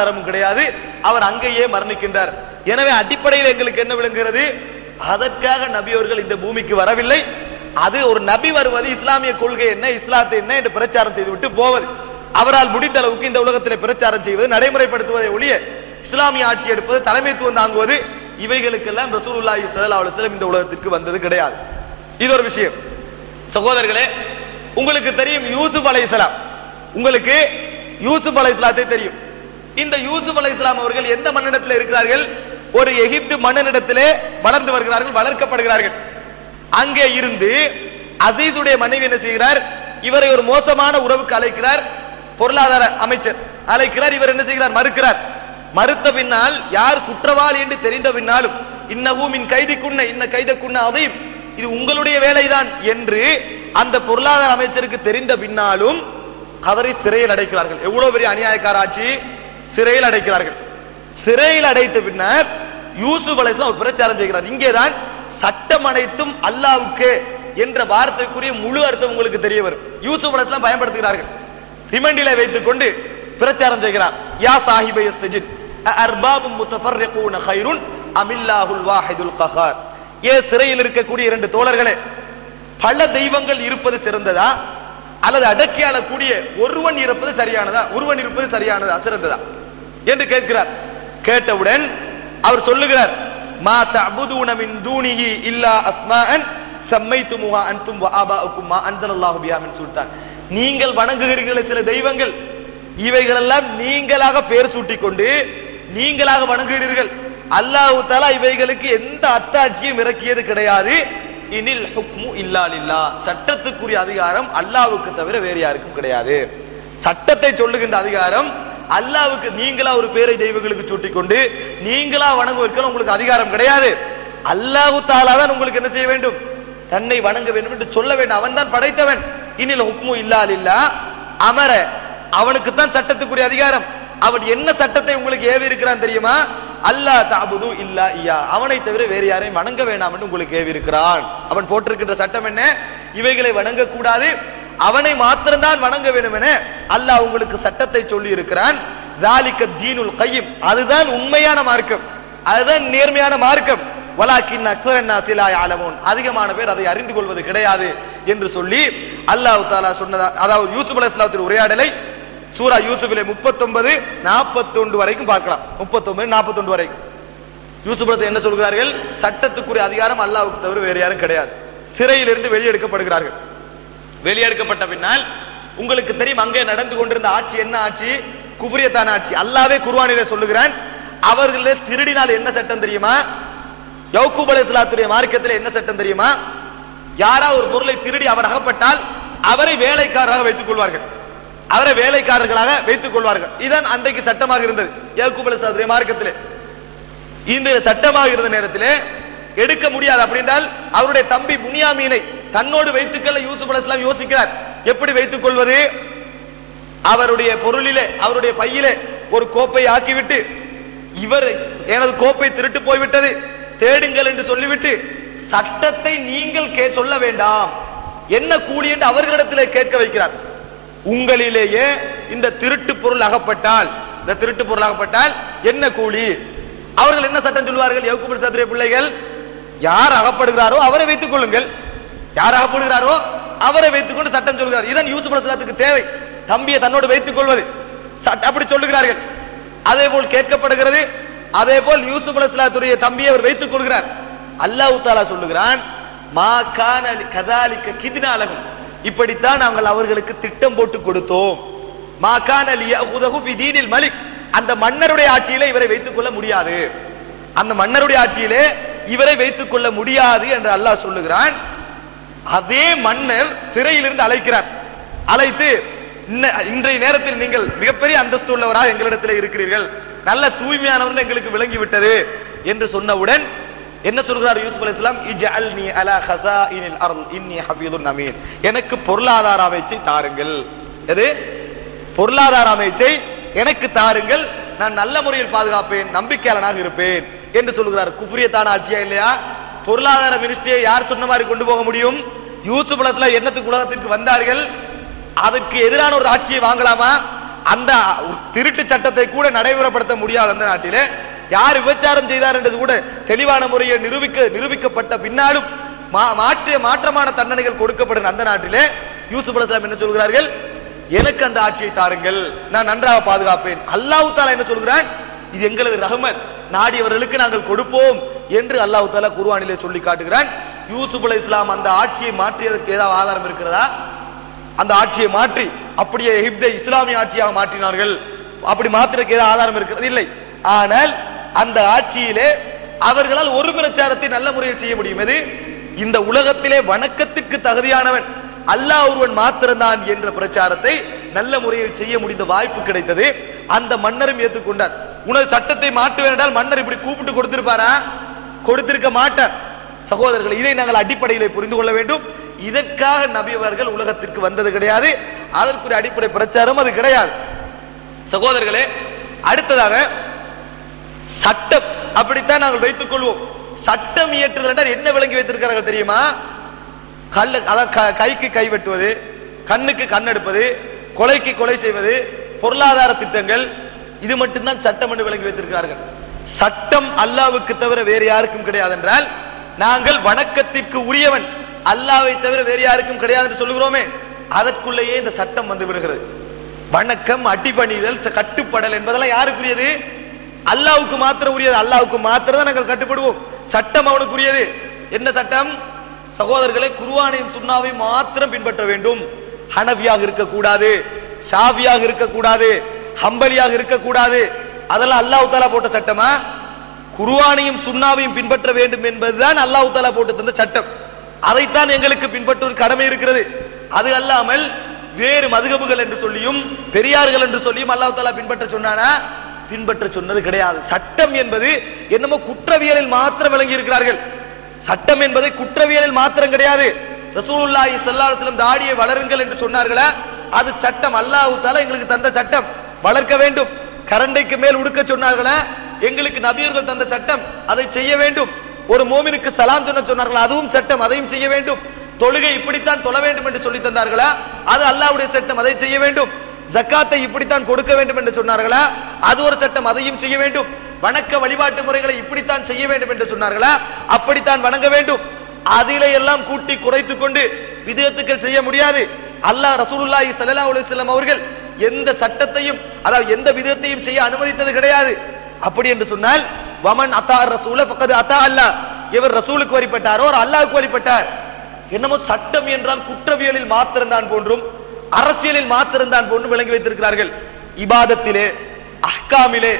கிடையாது. அவர் அங்கேயே மரணிக்கின்றார். எனவே அடிப்படையில் எங்களுக்கு என்ன விளங்குகிறது? அதற்காக நபி அவர்கள் இந்த பூமிக்கு வரவில்லை. அது ஒரு நபி வருவது இஸ்லாமிய கொள்கை என்ன, இஸ்லாத்தை என்ன என்று பிரச்சாரம் செய்துவிட்டு போவது. அவரால் முடிந்த அளவுக்கு இந்த உலகத்தில் பிரச்சாரம் செய்வது, நடைமுறைப்படுத்துவதை ஒழிய இஸ்லாமிய ஆட்சி எடுப்பது, தலைமைத்துவம் தாங்குவது, இவைகளுக்கெல்லாம் ரசூலுல்லாஹி ஸல்லல்லாஹு அலைஹி வஸல்லம் இந்த உலகத்திற்கு வந்தது கிடையாது. இது ஒரு விஷயம். சகோதரர்களே, உங்களுக்கு தெரியும் யூசுப் அலைஹிஸ்ஸலாம், உங்களுக்கு யூசுப் அலைஹிஸ்ஸலாத்தை தெரியும். இந்த யூசுப் அலைஹிஸ்ஸலாம் அவர்கள் எந்த மண்ணிடத்தில் இருக்கிறார்கள்? ஒரு எகிப்து மண்ணிடத்திலே வளர்ந்து வருகிறார்கள், வளர்க்கப்படுகிறார்கள். அங்கே இருந்து அசீதுடைய மனைவி என்ன செய்கிறார்? இவரை ஒரு மோசமான உறவுக்கு அழைக்கிறார். பொருளாதார அமைச்சர் அழைக்கிறார். இவர் என்ன செய்கிறார்? மறுக்கிறார். மறுத்த பின்னால் யார் குற்றவாளி என்று தெரிந்த பின்னாலும் இன்னஹு மின் கைதிக்குன்ன இன்ன கைதக்குன்ன அதீம், இது உங்களுடைய வேலைதான் என்று அந்த பொருளாதார அமைச்சருக்கு தெரிந்த பின்னாலும் அவரை சிறையில் அடைக்கிறார்கள். எவ்வளவு பெரிய அநியாயக்கார ஆட்சி! சிறையில் அடைக்கிறார்கள். சிறையில் அடைத்த பின்னர் யூசுப் அலைஹிஸ்ஸலாம் பிரச்சாரம் செய்கிறார். இங்கேதான் சட்டம் அனைத்தும் அல்லாஹ்வுக்கு என்ற வார்த்தைக்குரிய முழு அர்த்தம் உங்களுக்கு தெரிய வரும். யூசுப் அலைஹிஸ்ஸலாம் பயன்படுத்துகிறார்கள். ரிமண்டிலே வைத்துக் கொண்டு பிரச்சாரம் செய்கிறார். யா சாஹிபை ஸஜின் அர்பாபும் முத்தஃபர்ரிகூன கைருன் அமில்லாஹுல் வாஹிதுல் கஹார். ஏ சிறையில் இருக்கக்கூடிய இரண்டு தோழர்களே, பல தெய்வங்கள் இருப்பது சிறந்ததா அல்லது அடக்கி ஆளக்கூடிய ஒருவன் இருப்பது சரியானதா, ஒருவன் இருப்பது சரியானதா சிறந்ததா என்று கேட்கிறார். கேட்டவுடன் அவர் சொல்லுகிறார், மா தஅபுதுன மின் தூனிஹி இல்லா அஸ்மாஅன் சம்மைதுமுஹா அன்தும் வ ஆபாஉக்கும் மா அன்ஸலல்லாஹு பிஹா மின் சுல்தான். நீங்கள் வணங்குகிறீர்களே சில தெய்வங்கள், இவைகளெல்லாம் நீங்களாக பெயர் சூட்டிக் கொண்டு நீங்களாக வணங்குகிறீர்கள். அல்லாஹ் தஆலா இவைகளுக்கு எந்த அத்தாட்சியும் இறக்கியது கிடையாது. இனில் ஹுக்மு இல்லா லில்லாஹ், சட்டத்துக்குரிய அதிகாரம் அல்லாஹ்வுக்கு தவிர வேறு யாருக்கும் கிடையாது. சட்டத்தை சொல்லுகின்ற அதிகாரம் அல்லாஹ்வுக்கு. நீங்களா ஒரு பேரை தெய்வங்களுக்கு சூட்டிக் கொண்டு நீங்களா வணங்குவதற்கு உங்களுக்கு அதிகாரம் கிடையாது. அல்லாஹ் தஆலா தான் உங்களுக்கு என்ன செய்ய வேண்டும்? தன்னை வணங்க வேண்டும் என்று சொல்ல வேண்டும். அவன் தான் படைத்தவன். இனில் ஹுக்மு இல்லா லில்லாஹ், அமர, அவனுக்கு தான் சட்டத்துக்குரிய அதிகாரம். அவன் என்ன சட்டத்தை உங்களுக்கு ஏவி இருக்கிறான் தெரியுமா? அல்லா தஅபுது இல்லா இய்யா, அவனை தவிர வேறு யாரையும் வணங்க வேண்டாம் என்று உங்களுக்கு ஏவி இருக்கிறான். அவன் போட்டிருக்கின்ற சட்டம் என்ன? இவைகளை வணங்க கூடாது, அவனை மாத்திரம்தான் வணங்க வேண்டும் என அல்லாஹ் உங்களுக்கு சட்டத்தை சொல்லி இருக்கிறான். ذَلِكَ الدِّينُ الْقَيِّمُ, அதுதான் உண்மையான மார்க்கம், அதுதான் நேர்மையான மார்க்கம். வலாக்கின் அக்ஸர النَّاسِ لَا يَعْلَمُونَ, அதிகமான பேர் அதை அறிந்து கொள்வது கிடையாது என்று சொல்லி அல்லாஹ் தஆலா சொன்னதா, அதாவது யூசுப் அலைஹிஸ்ஸலாத்தின் உரையாடலை சூரா யூசுஃபிலே 39, 41 வரைக்கும் பார்க்கலாம். 39, 41 வரைக்கும் யூசுப் அலைஹிஸ்ஸலாம் என்ன சொல்கிறார்கள்? சட்டத்துக்குரிய அதிகாரம் அல்லாஹ்வுக்கு தவிர வேறு யாரும் கிடையாது. சிறையிலிருந்து வெளியெடுக்கப்படுகிறார்கள். வெளியெடுக்கப்பட்ட பின்னால் உங்களுக்கு தெரியும் அங்கே நடந்து கொண்டிருந்த ஆட்சி என்ன ஆட்சி? குஃப்ரியத்தான ஆட்சி. அல்லாஹ்வே குர்ஆனிலே சொல்லுகிறான், அவர்களே திருடினால் என்ன சட்டம் தெரியுமா? யாக்கூப் அலைஹிஸ்ஸலாத்துடைய மார்க்கத்திலே என்ன சட்டம் தெரியுமா? யாரா ஒரு பொருளை திருடி அவர் அகப்பட்டால் அவரை வேலைக்காரராக வைத்துக் கொள்வார்கள், அவரை வேலைக்காரர்களாக வைத்துக் கொள்வார்கள். இதுதான் அன்றைக்கு சட்டமாக இருந்தது யாக்கூப் அலைஹிஸ்ஸலாத்துடைய மார்க்கத்திலே. இந்த சட்டமாக இருந்த நேரத்திலே எடுக்க முடியாது. அப்படின்றால் அவருடைய தம்பி புனியாமீனை தன்னோடு வைத்துக்கொள்ள யூசுப் அலைஹிஸ்ஸலாம் யோசிக்கிறார். எப்படி வைத்துக் கொள்வது? அவருடைய பொருளிலே, அவருடைய பையிலே ஒரு கோப்பை ஆக்கிவிட்டு, இவர் எனது கோப்பை திருட்டு போய்விட்டது தேடுங்கள் என்று சொல்லிவிட்டு, சட்டத்தை நீங்கள் சொல்ல வேண்டாம், என்ன கூலி என்று அவர்களிடத்திலே கேட்க வைக்கிறார். உங்களிலேயே இந்த திருட்டு பொருள் அகப்பட்டால், இந்த திருட்டு பொருள் அகப்பட்டால் என்ன கூலி? அவர்கள் என்ன சட்டம் சொல்வார்கள்? யாக்கூப் அலைஹிஸ்ஸலாத்துடைய பிள்ளைகள், யார் அகப்படுகிறாரோ அவரை வைத்துக் கொள்ளுங்கள், யார் அகப்படுகிறாரோ அவரை வைத்துக் கொண்டு சட்டம் சொல்கிறார். இதுதான் யூசுப் அலைஹிஸ்ஸலாத்துக்கு தேவை, தம்பியை தன்னோடு வைத்துக் கொள்வது. அப்படி சொல்லுகிறார்கள். அதே போல் கேட்கப்படுகிறது. அதே போல் யூசுப் அலைஹிஸ்ஸலாத்துடைய தம்பியை அவர் வைத்துக் கொள்கிறார். அல்லாஹ் தஆலா சொல்லுகிறான், மா கான கதாலிக கித்னா லஹும், இப்படித்தான் நாங்கள் அவர்களுக்கு திட்டம் போட்டு கொடுத்தோம். மா கான லியஹுதஹு ஃபி தீனில் மலிக், அந்த மன்னருடைய ஆட்சியிலே இவரை வைத்துக் கொள்ள முடியாது, அந்த மன்னருடைய ஆட்சியிலே இவரை வைத்துக் கொள்ள முடியாது என்று அல்லாஹ் சொல்லுகிறான். அதே மன்னர் சிறையிலிருந்து அழைக்கிறார். அழைத்து, இன்றைய நேரத்தில் நீங்கள் மிகப்பெரிய அந்தஸ்து உள்ளவராக எங்களிடத்தில் இருக்கிறீர்கள், நல்ல தூய்மையானவர் எங்களுக்கு விளங்கி விட்டது என்று சொன்னவுடன் என்ன சொல்கிறார் யூசுப் அலைஹிஸ்ஸலாம்? இஜ்அல்னி அலா ஹஸாயினில் அர்த் இன்னி ஹஃபீதுன் அமீன், எனக்கு பொருளாதார அமைச்சை தாருங்கள். எது? பொருளாதார அமைச்சை எனக்கு தாருங்கள், நான் நல்ல முறையில் பாதுகாப்பேன், நம்பிக்கையாளனாக இருப்பேன் என்று சொல்கிறார். குஃப்ரியத்தான ஆட்சியா இல்லையா? பொருளாதார மினிஸ்ட்ரியை யார் சொன்ன மாதிரி கொண்டு போக முடியும்? யூசுப் அலைஹிஸ்ஸலாம் என்னத்துக்கு உலகத்திற்கு வந்தார்கள்? அதற்கு எதிரான ஒரு ஆட்சியை வாங்கலாமா? அந்த திருட்டு சட்டத்தை கூட நடைமுறைப்படுத்த முடியாத அந்த நாட்டிலே யார் விபச்சாரம் செய்தார் என்றது கூட தெளிவான முறையில் நிரூபிக்கப்பட்ட பின்னாலும் மாற்றமான தண்டனைகள் கொடுக்கப்படும் அந்த நாட்டிலே யூசுப் அலைஹிஸ்ஸலாம் என்ன சொல்கிறார்கள்? எனக்கு அந்த ஆட்சியை தாருங்கள், நான் நன்றாக பாதுகாப்பேன். அல்லாஹ் தஆலா என்ன சொல்கிறான்? இது எங்களது ரஹ்மத், நாடியவர்களுக்கு நாங்கள் கொடுப்போம் என்று அல்லாஹ் தஆலா குர்ஆனிலே சொல்லி காட்டுகிறான். யூசுப் அலைஹிஸ்ஸலாம் அந்த ஆட்சியை மாற்றியதற்கு ஏதாவது ஆதாரம் இருக்கிறதா? அந்த ஆட்சியை மாற்றி அப்படியே எகிப்தை இஸ்லாமிய ஆட்சியாக மாற்றினார்கள், அப்படி மாத்திரக்கு ஏதாவது ஆதாரம் இருக்கிறது? இல்லை. ஆனால் அந்த ஆட்சியிலே அவர்களால் ஒரு பிரச்சாரத்தை நல்ல முறையில் செய்ய முடியும். எது? இந்த உலகத்திலே வணக்கத்திற்கு தகுதியானவன் அல்லாஹ் ஒருவன் மாத்திரம்தான் என்ற பிரச்சாரத்தை நல்ல முறையில் செய்ய முடிந்த வாய்ப்பு கிடைத்தது. அந்த மன்னரும் ஏற்றுக்கொண்டார். உனது சட்டத்தை மாற்றுவேன் என்றால் மன்னர் இப்படி கூப்பிட்டு கொடுத்திருப்பாரா? கொடுத்திருக்க மாட்டார். சகோதரர்கள், இதை நாங்கள் அடிப்படையிலே புரிந்து கொள்ள வேண்டும். இதற்காக நபி அவர்கள் உலகத்திற்கு வந்தது கிடையாது. அதற்குரிய அடிப்படை பிரச்சாரம் அது கிடையாது. சகோதரர்களே, அடுத்ததாக சட்டம் அப்படித்தான் நாங்கள் வைத்துக் கொள்வோம். சட்டம் இயற்றுதல் என்ன விளங்கி வைத்திருக்கிறார்கள் தெரியுமா? கைக்கு கை வெட்டுவது, கண்ணுக்கு கண் எடுப்பது, கொலைக்கு கொலை செய்வது, பொருளாதார திட்டங்கள், இது மட்டும்தான் சட்டம் என்று விளங்கி வைத்திருக்கிறார்கள். சட்டம் அல்லாஹ்வுக்கு தவிர வேறு யாருக்கும் கிடையாது என்றால், நாங்கள் வணக்கத்திற்கு உரியவன் அல்லாஹ்வை தவிர வேறு யாருக்கும் கிடையாது என்று சொல்லுகிறோமே, அதற்குள்ளேயே இந்த சட்டம் வந்து விடுகிறது. வணக்கம், அடிபணிதல், கட்டுப்படல் என்பதெல்லாம் யாருக்குரியது? அல்லாஹ்வுக்கு மாத்திரம் உரியது. அல்லாஹ்வுக்கு மாத்திரம் தான் நாங்கள் கட்டுப்படுவோம். சட்டம் அவனுக்குரியது. என்ன சட்டம்? சகோதரர்களை, குர்ஆனையும் சுன்னாவையும் மாத்திரம் பின்பற்ற வேண்டும். ஹனபியாக இருக்கக்கூடாது, ஷாஃபியாக இருக்கக்கூடாது, ஹம்பலியாக இருக்கக்கூடாது. அதெல்லாம் அல்லாஹ் தஆலா போட்ட சட்டமா? குர்ஆனையும் சுன்னாவையும் பின்பற்ற வேண்டும் என்பதுதான் அல்லாஹ் தஆலா போட்டு தந்த சட்டம். அதைத்தான் எங்களுக்கு பின்பற்றுவது கடமை இருக்கிறது. அது அல்லாமல் வேறு மதுகபுகள் என்று சொல்லியும் பெரியார்கள் என்று சொல்லியும் அல்லாஹ் தஆலா பின்பற்ற சொன்னானா? பின்பற்ற சொன்னது கிடையாது. சட்டம் என்பது என்னமோ குற்றவியலில் மாத்திரம் விளங்கி இருக்கிறார்கள். சட்டம் என்பதை குற்றவியலில் மாத்திரம் கிடையாது. ரசூலுல்லாஹி ஸல்லல்லாஹு அலைஹி வஸல்லம் தாடியை வளருங்கள் என்று சொன்னார்களா? அது சட்டம். அல்லாஹ் தஆலா எங்களுக்கு தந்த சட்டம், வளர்க்க வேண்டும். கரண்டைக்கு மேல் உடுக்க சொன்னார்களா? எங்களுக்கு நபியர்கள் தந்த சட்டம், அதை செய்ய வேண்டும். ஒரு மோமினுக்கு சலாம் சொன்னார்களா? அதுவும் சட்டம், அதையும் செய்ய வேண்டும். தொழுகை இப்படித்தான் தொழ வேண்டும் என்று சொல்லி தந்தார்களா? அது அல்லாஹ்வுடைய சட்டம், அதை செய்ய வேண்டும். ஜக்காத்தை இப்படித்தான் கொடுக்க வேண்டும் என்று சொன்னார்களா? அது ஒரு சட்டம், அதையும் செய்ய வேண்டும். வணக்க வழிபாட்டு முறைகளை இப்படித்தான் செய்ய வேண்டும் என்று சொன்னார்களா? அப்படித்தான் வணங்க வேண்டும். அதிலே எல்லாம் கூட்டி குறைத்துக் கொண்டு விதத்துக்கள் செய்ய முடியாது. அல்லாஹ் ரசூலுல்லாஹி ஸல்லல்லாஹு அலைஹி வஸல்லம் அவர்கள் எந்த சட்டத்தையும், அதாவது எந்த விதத்தையும் செய்ய அனுமதித்தது கிடையாது. அப்படி என்று சொன்னால் வமன் அத்தா ரசூல ஃபக்கத் அத்தா அல்லாஹ், இவர் ரசூலுக்கு வழிபட்டாரோ அவர் அல்லாஹ்வுக்கு வழிபட்டார். என்னமோ சட்டம் என்றால் குற்றவியலில் மாத்திரம்தான் போன்றும் அரசியலில் மாத்திரம்தான் போன்றும் விளங்கி வைத்திருக்கிறார்கள். இபாதத்திலே, அஹ்காமிலே,